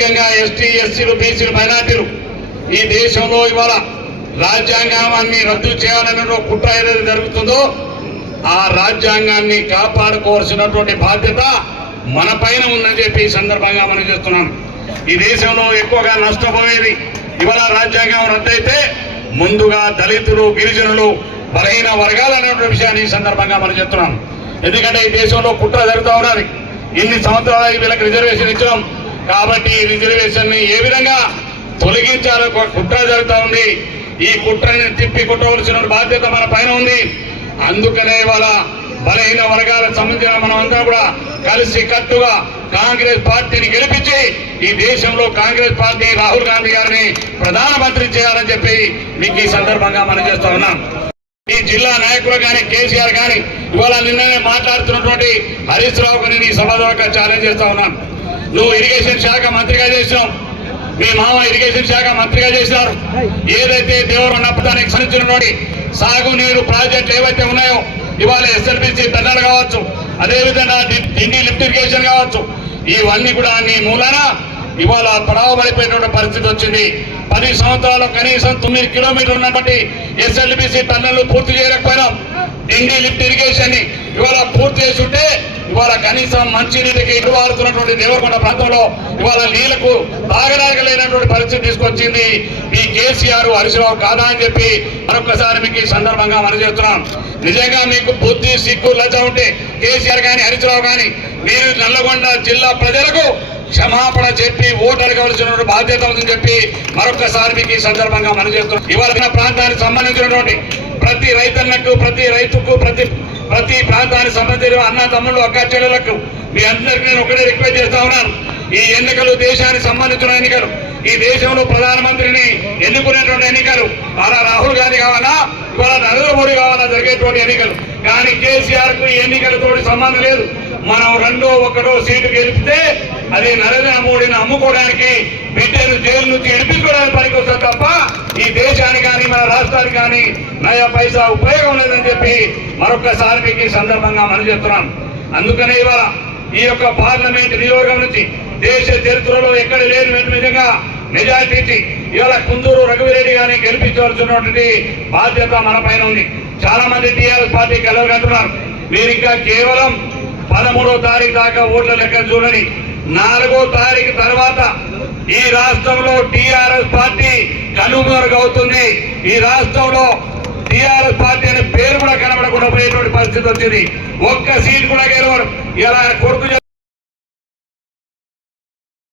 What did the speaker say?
ముఖ్యంగా ఎస్టీ ఎస్సీలు బీసీలు మైనార్టీలు ఈ దేశంలో ఇవాళ రాజ్యాంగాన్ని రద్దు చేయాలనే కుట్ర ఏదైతే జరుగుతుందో ఆ రాజ్యాంగాన్ని కాపాడుకోవాల్సినటువంటి బాధ్యత మన పైన ఉందని చెప్పి ఈ సందర్భంగా మనం చేస్తున్నాం ఈ దేశంలో ఎక్కువగా నష్టపోయేది ఇవాళ రాజ్యాంగం రద్దయితే ముందుగా దళితులు గిరిజనులు బలహీన వర్గాలు అనేటువంటి విషయాన్ని ఈ సందర్భంగా మనం చెప్తున్నాం ఎందుకంటే ఈ దేశంలో కుట్ర జరుగుతూ ఉన్నది. ఇన్ని సంవత్సరాలు వీళ్ళకి రిజర్వేషన్ ఇచ్చాం కాబట్టి ఈ రిజర్వేషన్ని ఏ విధంగా తొలగించాలో ఒక కుట్ర జరుగుతూ ఉంది. ఈ కుట్రని తిప్పి కొట్టవలసిన బాధ్యత మన పైన ఉంది. అందుకనే ఇవాళ బలహీన వర్గాలకు సంబంధించిన మనం అంతా కూడా కలిసి కట్టుగా కాంగ్రెస్ పార్టీని గెలిపించి ఈ దేశంలో కాంగ్రెస్ పార్టీ రాహుల్ గాంధీ గారిని ప్రధానమంత్రి చేయాలని చెప్పి మీకు ఈ సందర్భంగా మనం చేస్తా ఉన్నాం. ఈ జిల్లా నాయకులు కానీ కేసీఆర్ కానీ ఇవాళ నిన్ననే మాట్లాడుతున్నటువంటి హరీష్ రావు గారిని ఈ సభ ద్వారా ఛాలెంజ్ చేస్తా ఉన్నాను నువ్వు ఇరిగేషన్ శాఖ మంత్రిగా చేసినావు. మీ మామ ఇరిగేషన్ శాఖ మంత్రిగా చేశారు ఏదైతే దేవరం నప్పడానికి సంబంధించినటువంటి సాగునీరు ప్రాజెక్టులు ఏవైతే ఉన్నాయో ఇవాళ ఎస్ఎల్బిసి టన్నల్ కావచ్చు అదేవిధంగా డి- డిండి లిఫ్ట్ ఇరిగేషన్ కావచ్చు ఇవన్నీ కూడా నీ మూలాన ఇవాళ పడవ పడిపోయినటువంటి పరిస్థితి వచ్చింది. పది సంవత్సరాలు కనీసం తొమ్మిది కిలోమీటర్లు ఉన్నటువంటి ఎస్ఎల్బిసి టన్నెల్ పూర్తి చేయలేకపోయినాం. డిండి లిఫ్ట్ ఇరిగేషన్ని ఇవాళ పూర్తి చేసి ఉంటే ఇవాళ కనీసం మంచినీటికి ఇటువారుతున్నటువంటి దేవరకొండ ప్రాంతంలో ఇవాళ నీళ్ళకు తాగడానికి లేనటువంటి పరిస్థితి తీసుకొచ్చింది. మీ కేసీఆర్ హరీశ్రావు కాదా అని చెప్పి మరొకసారి మీకు ఈ సందర్భంగా మనం చేస్తున్నాం నిజంగా మీకు బుద్ధి సిగ్గు లజ్జ ఉంటే కేసీఆర్ కానీ హరీశ్రావు కానీ మీరు నల్లగొండ జిల్లా ప్రజలకు క్షమాపణ చెప్పి ఓటు అడగవలసిన బాధ్యత ఉందని చెప్పి మరొకసారి మీకు ఈ సందర్భంగా మనం చేస్తున్నాం ఇవాళ ప్రాంతానికి సంబంధించినటువంటి ప్రతి రైతన్నకు ప్రతి రైతుకు ప్రతి ప్రతి ప్రాంతానికి సంబంధించిన అన్న తమ్ముళ్ళు అక్క చెల్లెలకు మీ అందరికీ నేను ఒకటే రిక్వెస్ట్ చేస్తా ఉన్నాను. ఈ ఎన్నికలు దేశానికి సంబంధించిన ఎన్నికలు. ఈ దేశంలో ప్రధానమంత్రిని ఎన్నుకునేటువంటి ఎన్నికలు. అలా రాహుల్ గాంధీ కావాలా? ఇవాళ నరేంద్ర మోడీ కావాలా జరిగేటువంటి ఎన్నికలు. కానీ కేసీఆర్కు ఈ ఎన్నికలతో సంబంధం లేదు. మనం రెండో ఒకటో సీటు గెలిపితే అది నరేంద్ర మోడీని అమ్ముకోవడానికి జైలు నుంచి ఎడిపించుకోవడానికి పనికొస్తుంది తప్ప ఈ దేశానికి కానీ మన రాష్ట్రానికి కానీ నయా పైసా ఉపయోగం లేదని చెప్పి మరొకసారి మీకు ఈ సందర్భంగా మనం చెప్తున్నాం. అందుకనే ఇవాళ ఈ యొక్క పార్లమెంట్ నియోజకం నుంచి దేశ చరిత్రలో ఎక్కడ లేని విధంగా మెజార్టీ ఇచ్చి ఇవాళ కుందూరు రఘువీరెడ్డి గారిని గెలిపించవలసినటువంటి బాధ్యత మన పైన ఉంది. చాలా మంది టీఆర్ఎస్ పార్టీ కలవగంటున్నారు మీరు ఇంకా కేవలం పదమూడో తారీఖు దాకా ఓట్ల లెక్క చూడని నాలుగో తారీఖు తర్వాత ఈ రాష్ట్రంలో టిఆర్ఎస్ పార్టీ కనుమరుగవుతుంది. ఈ రాష్ట్రంలో టిఆర్ఎస్ పార్టీ అనే పేరు కూడా కనబడకుండా పోయేటువంటి పరిస్థితి వచ్చింది. ఒక్క సీట్ కూడా గెలవరు. ఇలా కొడుకు